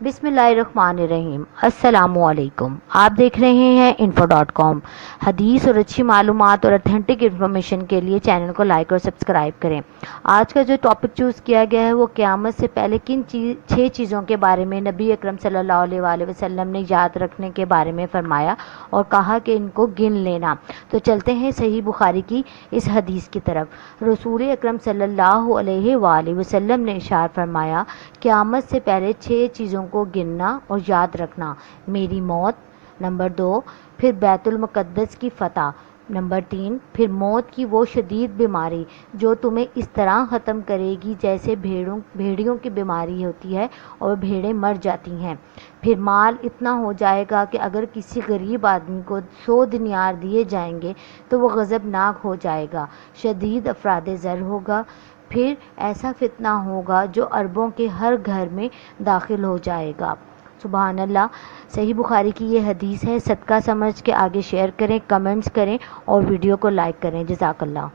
बिस्मिल्लाहिर्रहमानिर्रहीम। अस्सलामु अलैकुम। आप देख रहे हैं info.com। हदीस और अच्छी मालूमात और अथेंटिक इन्फॉर्मेशन के लिए चैनल को लाइक और सब्सक्राइब करें। आज का जो टॉपिक चूज़ किया गया है वो क़यामत से पहले किन 6 चीज़ों के बारे में नबी अकरम सल्लल्लाहु अलैहि वसल्लम ने याद रखने के बारे में फ़रमाया और कहा कि इनको गिन लेना। तो चलते हैं सही बुखारी की इस हदीस की तरफ। रसूल अकरम सल्लल्लाहु अलैहि वसल्लम ने इरशाद फरमाया, क़यामत से पहले 6 चीज़ों को गिनना और याद रखना। मेरी मौत, नंबर 2, फिर बैतुल मुक़द्दस की फ़तह, नंबर 3, फिर मौत की वो शदीद बीमारी जो तुम्हें इस तरह ख़त्म करेगी जैसे भेड़ियों की बीमारी होती है और भेड़ें मर जाती हैं। फिर माल इतना हो जाएगा कि अगर किसी गरीब आदमी को 100 दिनार दिए जाएंगे तो वो गज़बनाक हो जाएगा, शदीद अफराद ज़र होगा। फिर ऐसा फितना होगा जो अरबों के हर घर में दाखिल हो जाएगा। सुबहान अल्लाह। सही बुखारी की ये हदीस है। सदका समझ के आगे शेयर करें, कमेंट्स करें और वीडियो को लाइक करें। जज़ाकल्लाह।